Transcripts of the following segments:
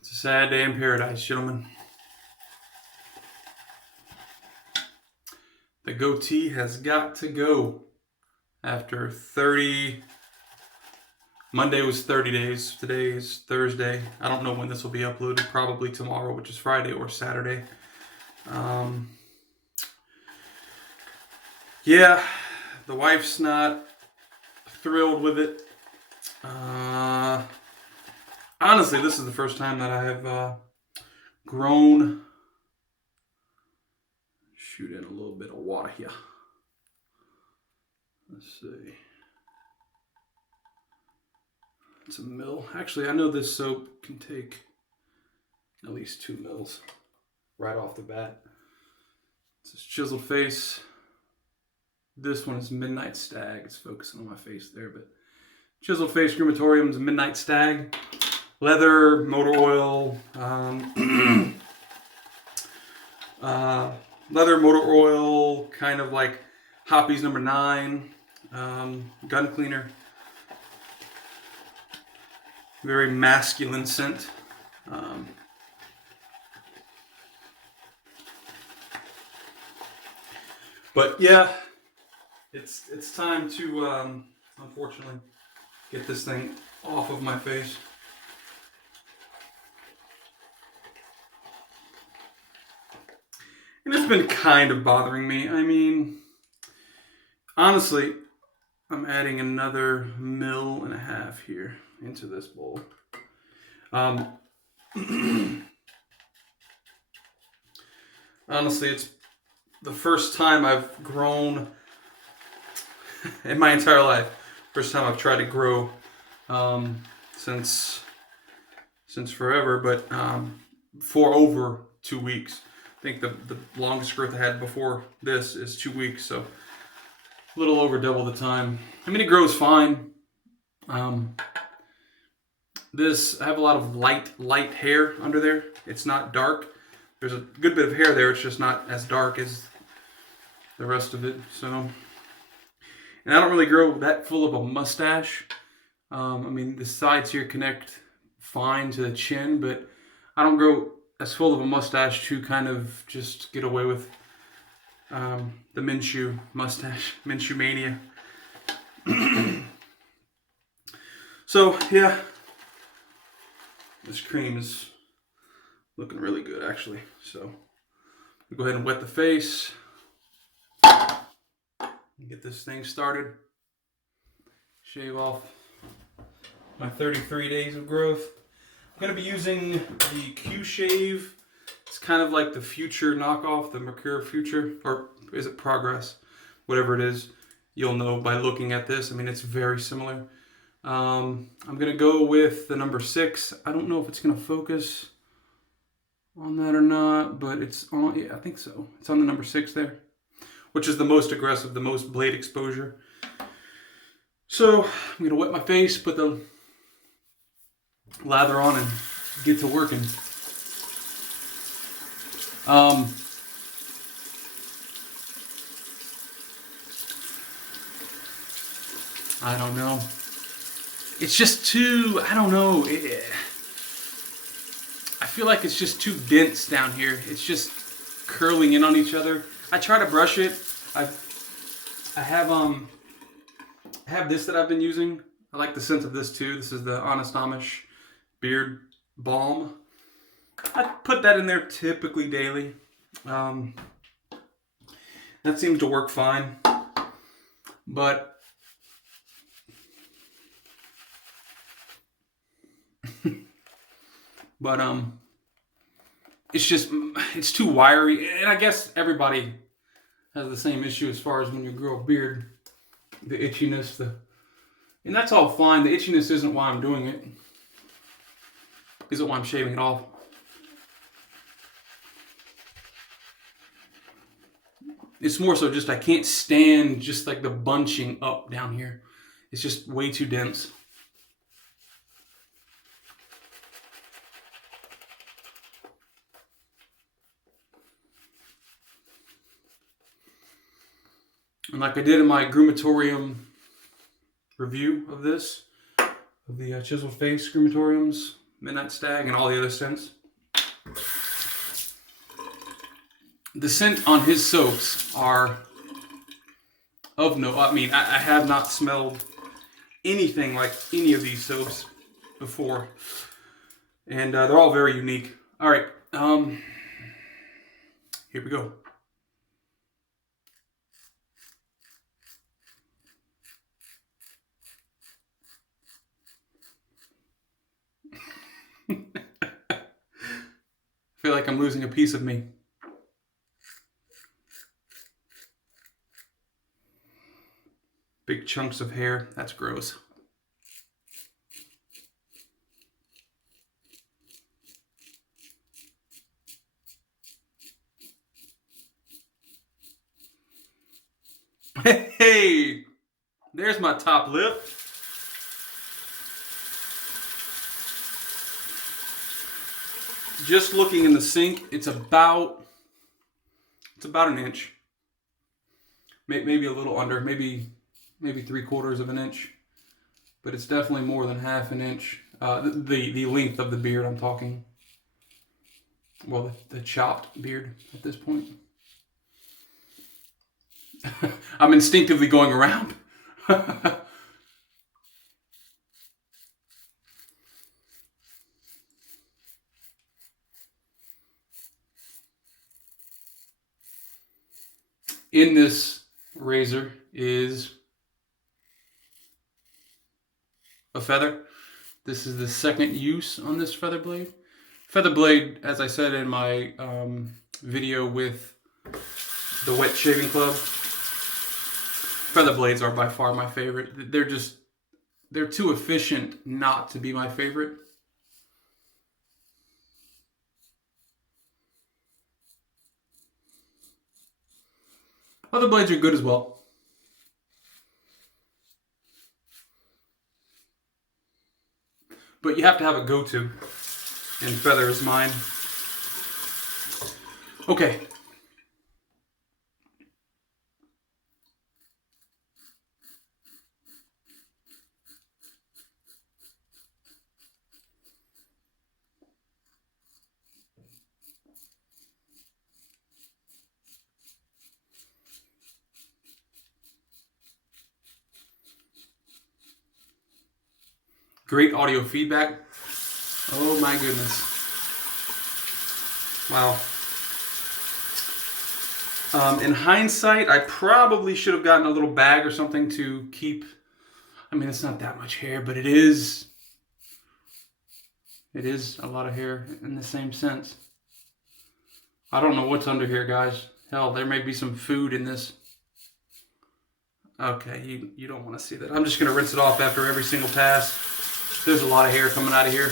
It's a sad day in paradise, gentlemen. The goatee has got to go after 30. Monday was 30 days. Today is Thursday. I don't know when this will be uploaded. Probably tomorrow, which is Friday or Saturday. Yeah, the wife's not thrilled with it. Honestly, this is the first time that I have grown. Shoot in a little bit of water here. Let's see. It's a mil. Actually, I know this soap can take at least 2 mils right off the bat. It's this chiseled face. This one is Midnight Stag. It's focusing on my face there, but chiseled face crematorium is a Midnight Stag. Leather, motor oil, leather, motor oil, kind of like Hoppy's number 9, gun cleaner. Very masculine scent. But yeah, it's time to unfortunately get this thing off of my face. And it's been kind of bothering me. I mean, honestly, I'm adding another 1.5 mil here into this bowl. Honestly, it's the first time I've grown in my entire life. First time I've tried to grow since forever, but for over 2 weeks. I think the longest growth I had before this is 2 weeks, so a little over double the time. I mean, it grows fine. This, I have a lot of light hair under there. It's not dark. There's a good bit of hair there. It's just not as dark as the rest of it. So, and I don't really grow that full of a mustache. I mean, the sides here connect fine to the chin, but I don't grow as full of a mustache to kind of just get away with the Minshew mustache, Minshew mania. So yeah, this cream is looking really good actually. So we'll go ahead and wet the face and get this thing started. Shave off my 33 days of growth. I'm going to be using the Q-Shave. It's kind of like the Future knockoff, the Mercure Future, or is it Progress? Whatever it is, you'll know by looking at this. I mean, it's very similar. I'm going to go with the number 6. I don't know if it's going to focus on that or not, but it's on, yeah, I think so. It's on the number 6 there, which is the most aggressive, the most blade exposure. So I'm going to wet my face, put the lather on and get to working. I don't know. It's just too, I don't know. I feel like it's just too dense down here. It's just curling in on each other. I try to brush it. I have this that I've been using. I like the scent of this too. This is the Honest Amish Beard Balm. I put that in there typically daily. That seems to work fine. But it's too wiry, and I guess everybody has the same issue as far as when you grow a beard, the itchiness, and that's all fine. The itchiness isn't why I'm doing it. Isn't why I'm shaving it off. It's more so just I can't stand just like the bunching up down here. It's just way too dense. And like I did in my crematorium review of this, of the chiseled face crematoriums, Midnight Stag, and all the other scents. The scent on his soaps are of no... I mean, I have not smelled anything like any of these soaps before. And they're all very unique. All right. Here we go. I feel like I'm losing a piece of me. Big chunks of hair. That's gross. Hey, there's my top lip. Just looking in the sink, it's about an inch. Maybe a little under, maybe 3/4 of an inch, but it's definitely more than half an inch. The length of the beard I'm talking. Well, the chopped beard at this point. I'm instinctively going around. In this razor is a feather. This is the second use on this feather blade. Feather blade, as I said in my video with the wet shaving club, feather blades are by far my favorite. They're too efficient not to be my favorite. Other blades are good as well. But you have to have a go-to, and feather is mine. Okay. Great audio feedback. Oh my goodness. Wow. In hindsight, I probably should have gotten a little bag or something to keep. I mean, it's not that much hair, but it is a lot of hair in the same sense. I don't know what's under here, guys. Hell, there may be some food in this. Okay, you don't want to see that. I'm just going to rinse it off after every single pass. There's a lot of hair coming out of here.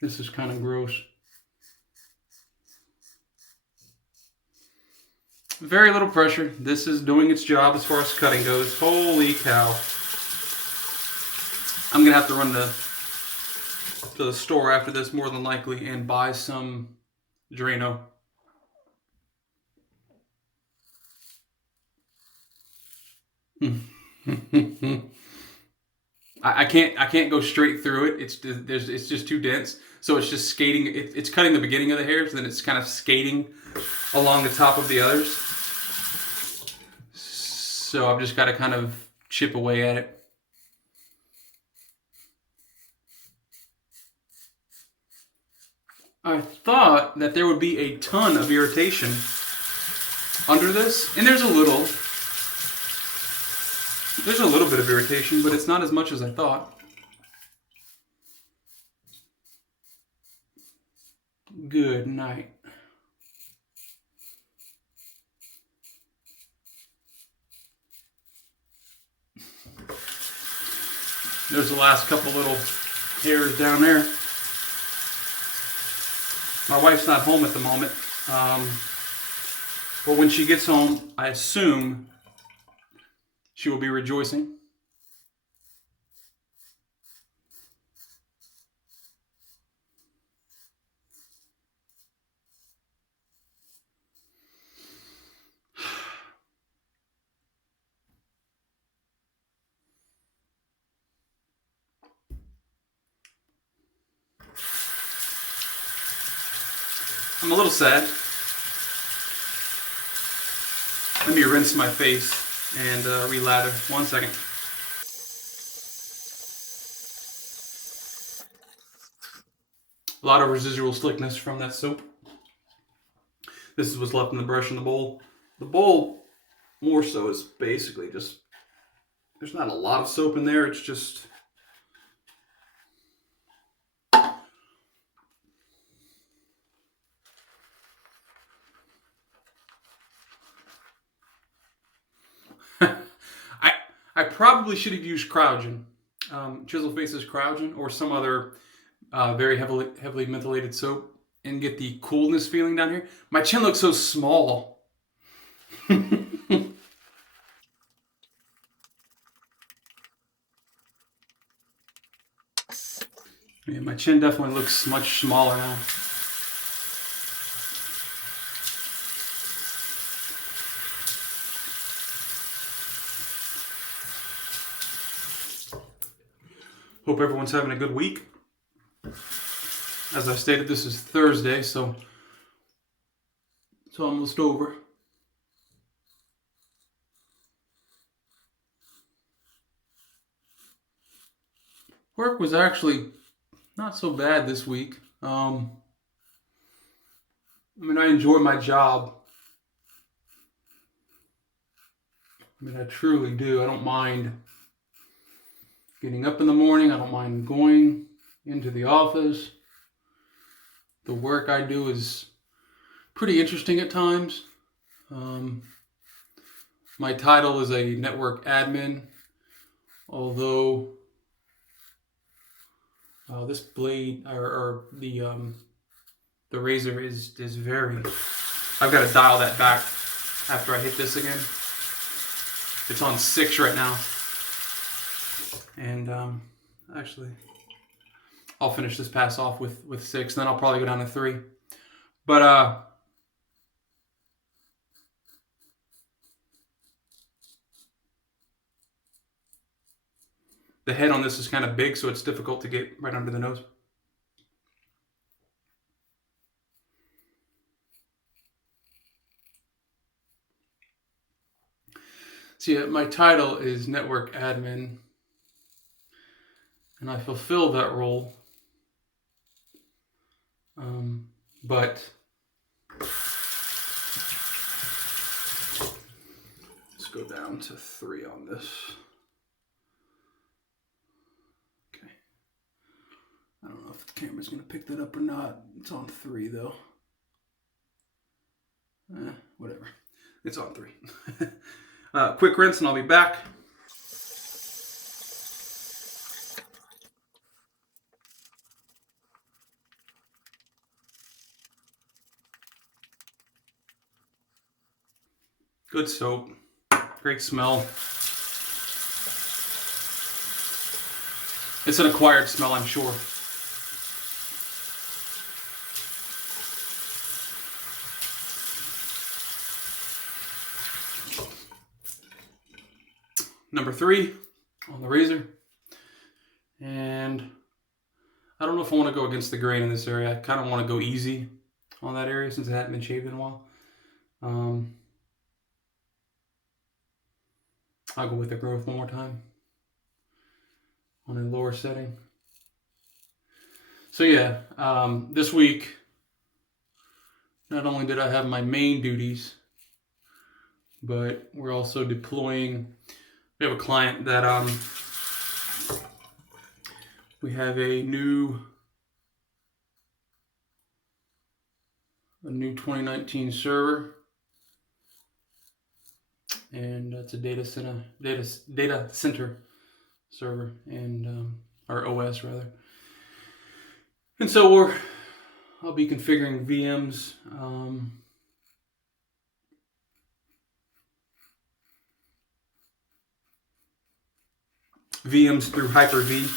This is kind of gross. Very little pressure. This is doing its job as far as cutting goes. Holy cow. I'm going to have to run to the store after this more than likely and buy some Drano. I can't go straight through it. It's just too dense. So it's just skating. It's cutting the beginning of the hair, so then it's kind of skating along the top of the others. So I've just got to kind of chip away at it. I thought that there would be a ton of irritation under this, and there's a little bit of irritation, but it's not as much as I thought. Good night. There's the last couple little hairs down there. My wife's not home at the moment, but when she gets home, I assume she will be rejoicing. I'm a little sad. Let me rinse my face and relather. 1 second. A lot of residual slickness from that soap. This is what's left in the brush in the bowl. The bowl, more so, is basically just, there's not a lot of soap in there. It's just, I probably should have used Cryogen, Chisel Face's Cryogen, or some other very heavily mentholated soap, and get the coolness feeling down here. My chin looks so small. Yeah, my chin definitely looks much smaller now. Hope everyone's having a good week. As I stated, this is Thursday, so it's almost over. Work was actually not so bad this week. I mean, I enjoy my job. I mean, I truly do. I don't mind getting up in the morning. I don't mind going into the office. The work I do is pretty interesting at times. My title is a network admin, although this blade or the razor is very. I've got to dial that back after I hit this again. It's on 6 right now, and actually, I'll finish this pass off with 6, then I'll probably go down to 3. But the head on this is kind of big, so it's difficult to get right under the nose. See, my title is network admin, and I fulfill that role. But let's go down to 3 on this. Okay. I don't know if the camera's going to pick that up or not. It's on 3 though. Whatever. It's on 3. Quick rinse and I'll be back. Good soap. Great smell. It's an acquired smell, I'm sure. Number 3 on the razor. And I don't know if I want to go against the grain in this area. I kind of want to go easy on that area since it hadn't been shaved in a while. I'll go with the growth one more time on a lower setting. So yeah, this week, not only did I have my main duties, but we're also deploying. We have a client that we have a new 2019 server, and that's a data center server, and or OS rather. And so I'll be configuring VMs. VMs through Hyper-V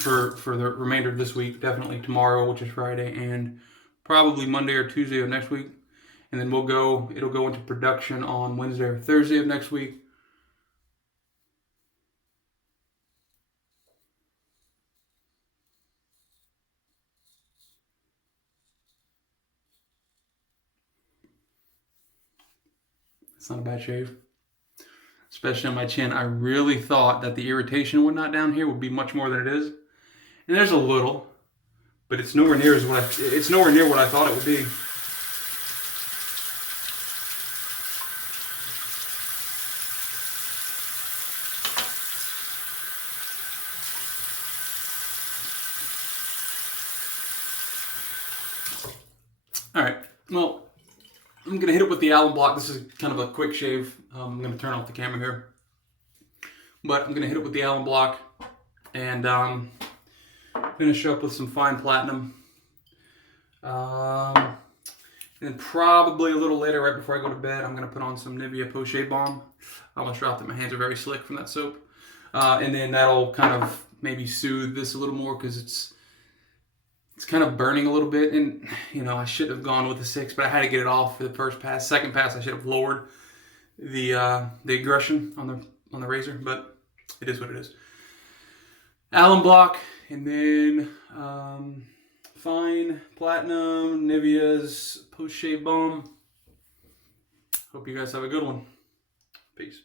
for the remainder of this week, definitely tomorrow, which is Friday, and probably Monday or Tuesday of next week. And then it'll go into production on Wednesday or Thursday of next week. It's not a bad shave. Especially on my chin. I really thought that the irritation and whatnot down here would be much more than it is. And there's a little, but it's nowhere near what I thought it would be. All right, well, I'm gonna hit it with the alum block. This is kind of a quick shave. I'm gonna turn off the camera here, but I'm gonna hit it with the alum block and finish up with some fine platinum. And probably a little later, right before I go to bed, I'm gonna put on some Nivea Post-Shave Balm. I almost dropped it. My hands are very slick from that soap, and then that'll kind of maybe soothe this a little more because it's kind of burning a little bit. And you know, I should have gone with the 6, but I had to get it off for the first pass. Second pass, I should have lowered the aggression on the razor, but it is what it is. Alum block, and then fine platinum, Nivea's Post-Shave Balm. Hope you guys have a good one. Peace.